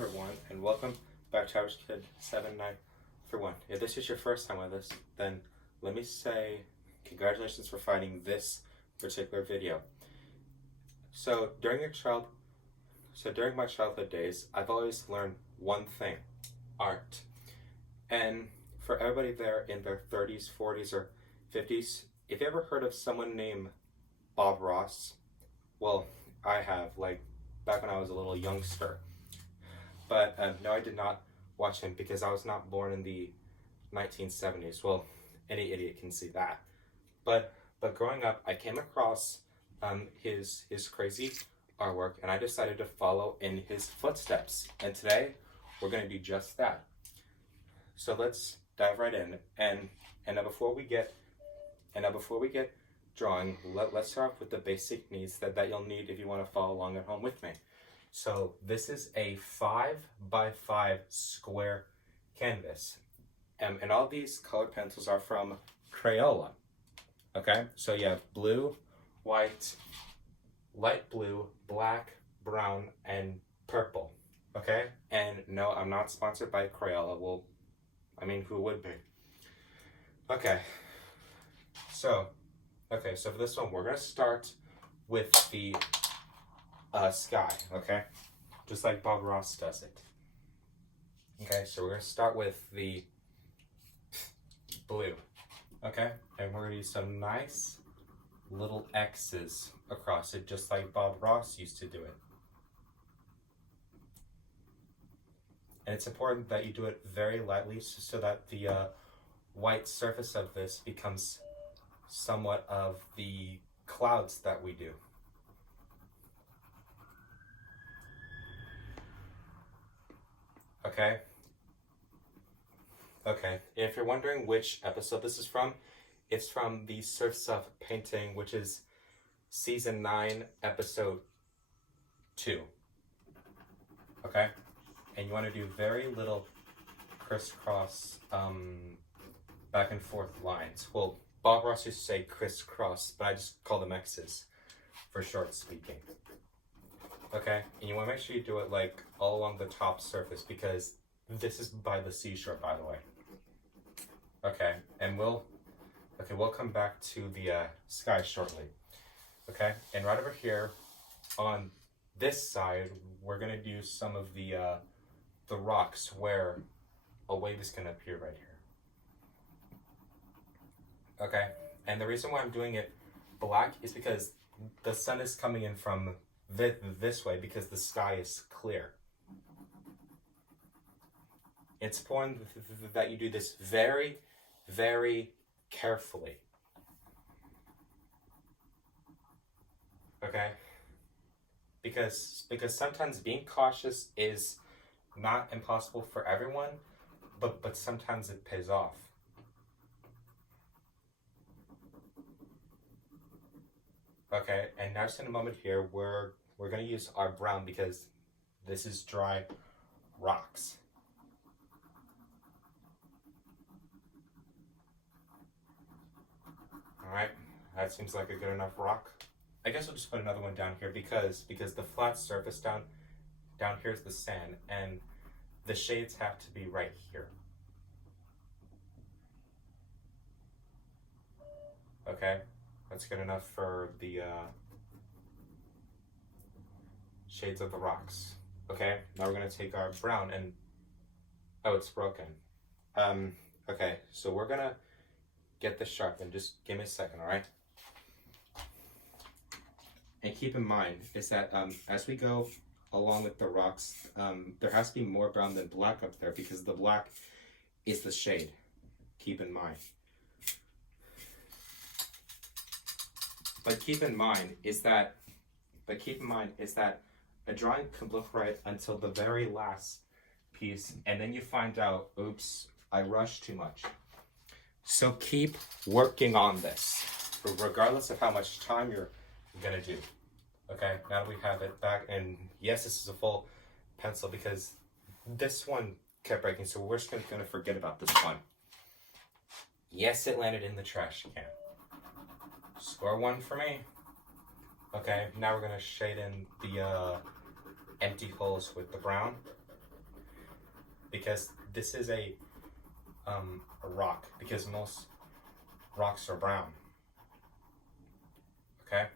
everyone, and welcome back to Average Kid 7931. If this is your first time with us, then let me say congratulations for finding this particular video. So during my childhood days, I've always learned one thing: art. And for everybody there in their 30s, 40s, or 50s, if you ever heard of someone named Bob Ross, well, I have, like back when I was a little youngster. But no, I did not watch him because I was not born in the 1970s. Well, any idiot can see that. But growing up, I came across his crazy artwork, and I decided to follow in his footsteps. And today, we're going to do just that. So let's dive right in. And now before we get drawing, let's start off with the basic needs that you'll need if you want to follow along at home with me. So this is a 5x5 square canvas, and all these colored pencils are from Crayola. Okay, so you have blue, white, light blue, black, brown, and purple. Okay, and no, I'm not sponsored by Crayola. Well, I mean, who would be? Okay, so for this one, we're gonna start with the sky, okay? Just like Bob Ross does it. Okay, so we're gonna start with the blue, okay? And we're gonna use some nice little X's across it, just like Bob Ross used to do it. And it's important that you do it very lightly so that the white surface of this becomes somewhat of the clouds that we do. Okay, if you're wondering which episode this is from, it's from the Surfs of Painting, which is season 9, episode 2. Okay, and you want to do very little crisscross back and forth lines. Well, Bob Ross used to say crisscross, but I just call them X's for short speaking. Okay, and you want to make sure you do it like all along the top surface, because this is by the seashore, by the way. Okay, and we'll come back to the sky shortly. Okay, and right over here on this side, we're gonna do some of the rocks where a wave is gonna appear right here. Okay, and the reason why I'm doing it black is because the sun is coming in from this way, because the sky is clear. It's important that you do this very, very carefully. Okay? Because sometimes being cautious is not impossible for everyone, but sometimes it pays off. Okay, and now just in a moment here, we're going to use our brown because this is dry rocks. Alright, that seems like a good enough rock. I guess we'll just put another one down here because the flat surface down here is the sand, and the shades have to be right here. Okay, that's good enough for the shades of the rocks. Okay, now we're gonna take our brown and, oh, it's broken. Okay, so we're gonna get this sharpened. Just give me a second, all right? And keep in mind is that as we go along with the rocks, there has to be more brown than black up there, because the black is the shade. Keep in mind. But keep in mind is that a drawing can look right until the very last piece, and then you find out, oops, I rushed too much. So keep working on this, regardless of how much time you're gonna do. Okay, now that we have it back, and yes, this is a full pencil because this one kept breaking, so we're just gonna forget about this one. Yes, it landed in the trash can. Score 1 for me. Okay, now we're gonna shade in the empty holes with the brown. because this is a rock, because most rocks are brown. Okay?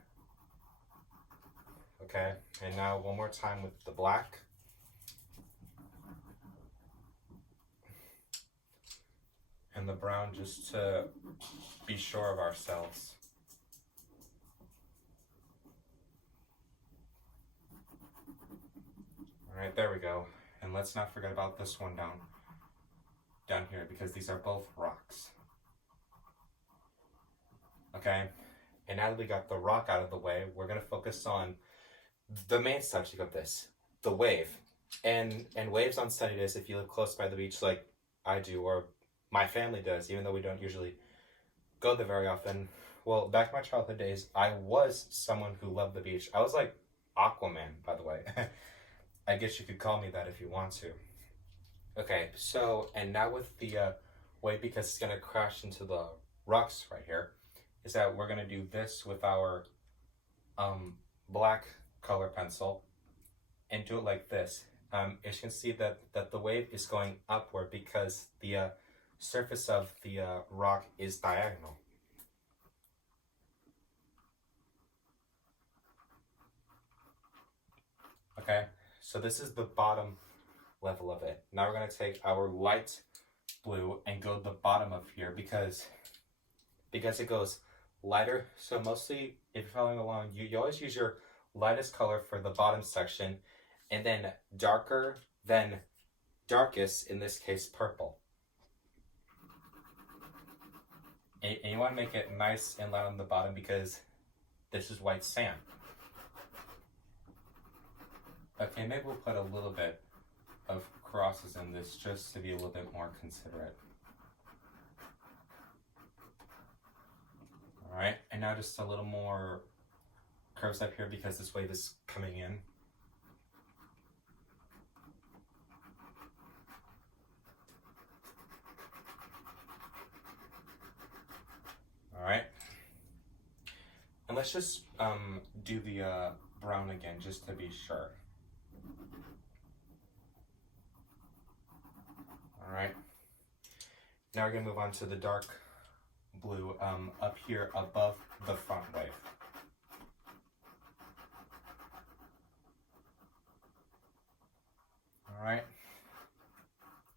Okay, and now one more time with the black. And the brown, just to be sure of ourselves. Alright, there we go. And let's not forget about this one down here, because these are both rocks. Okay, and now that we got the rock out of the way, we're going to focus on the main subject of this, the wave. And waves on sunny days, if you live close by the beach like I do, or my family does, even though we don't usually go there very often. Well, back in my childhood days, I was someone who loved the beach. I was like Aquaman, by the way. I guess you could call me that if you want to. Okay, so, and now with the wave, because it's going to crash into the rocks right here, is that we're going to do this with our black color pencil and do it like this. As you can see that the wave is going upward because the surface of the rock is diagonal. Okay, so this is the bottom level of it. Now we're going to take our light blue and go to the bottom of here because it goes lighter. So mostly, if you're following along, you always use your lightest color for the bottom section, and then darker than darkest, in this case purple. And you want to make it nice and light on the bottom because this is white sand. Okay, maybe we'll put a little bit of crosses in this just to be a little bit more considerate. Alright, and now just a little more curves up here because this wave is coming in. Alright, and let's just do the brown again just to be sure. Alright, now we're going to move on to the dark blue up here above the front wave. Alright,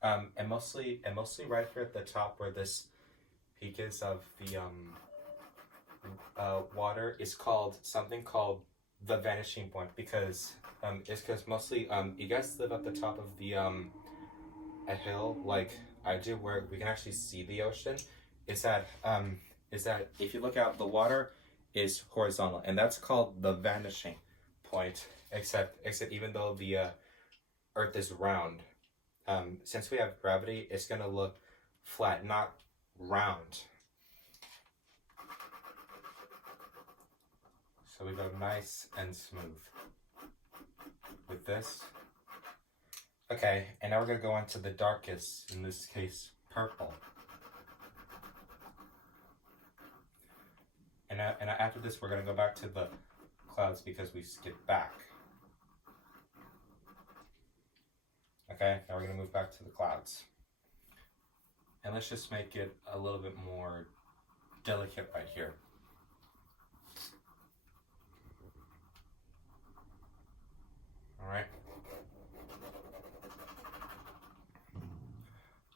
and mostly right here at the top where this peak is of the water is called something called the vanishing point because it's because mostly you guys live at the top of the a hill like I do where we can actually see the ocean. Is that if you look out, the water is horizontal, and that's called the vanishing point. Except even though the Earth is round, since we have gravity, it's gonna look flat, not round. So we go nice and smooth with this. Okay, and now we're gonna go on to the darkest, in this case, purple. And after this, we're going to go back to the clouds because we skipped back. Okay, now we're going to move back to the clouds. And let's just make it a little bit more delicate right here. Alright.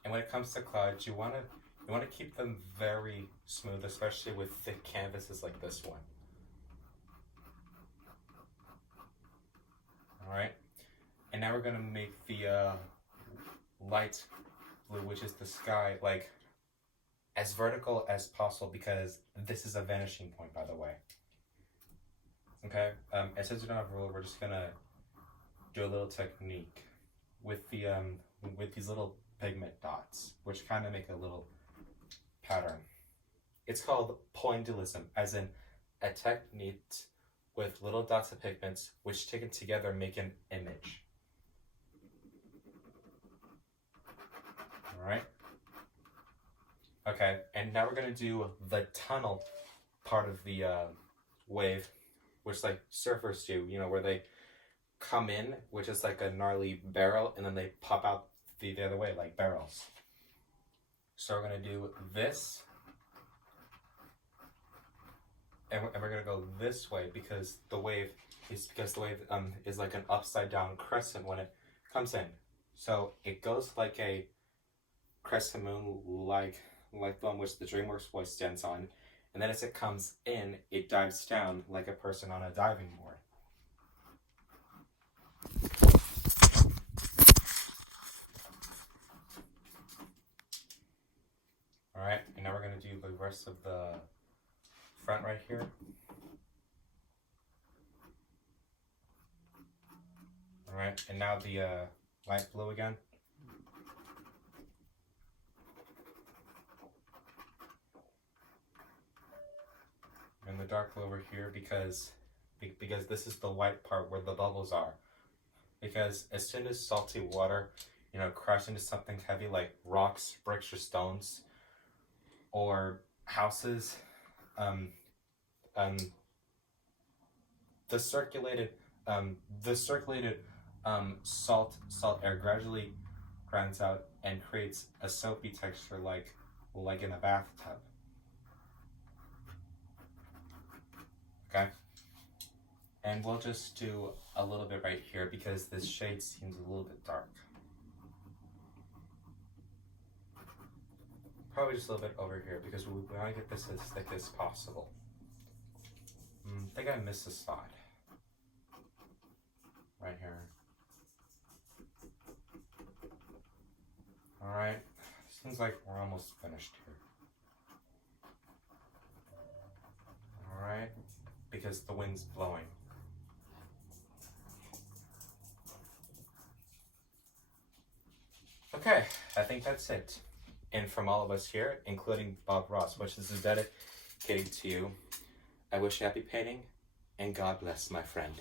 And when it comes to clouds, you want to keep them very smooth, especially with thick canvases like this one. Alright, and now we're going to make the light blue, which is the sky, like as vertical as possible because this is a vanishing point, by the way. Okay, and since we don't have a ruler, we're just going to do a little technique with the with these little pigment dots, which kind of make a little pattern. It's called pointillism, as in a technique with little dots of pigments which taken together make an image. Alright? Okay, and now we're going to do the tunnel part of the wave, which like surfers do, you know, where they come in, which is like a gnarly barrel, and then they pop out the other way, like barrels. So we're going to do this, and we're going to go this way because the wave is like an upside down crescent when it comes in. So it goes like a crescent moon, like the one which the DreamWorks voice stands on, and then as it comes in, it dives down like a person on a diving board. Alright, and now we're going to do the rest of the front right here. Alright, and now the light blue again. And the dark blue over here because this is the white part where the bubbles are. Because as soon as salty water, crash into something heavy like rocks, bricks, or stones, or houses, the circulated salt air gradually grinds out and creates a soapy texture like in a bathtub. Okay, and we'll just do a little bit right here because this shade seems a little bit dark. Probably just a little bit over here because we want to get this as thick as possible. I think I missed a spot. Right here. Alright, seems like we're almost finished here. Alright, because the wind's blowing. Okay, I think that's it. And from all of us here, including Bob Ross, which this is dedicated to you, I wish you happy painting, and God bless, my friend.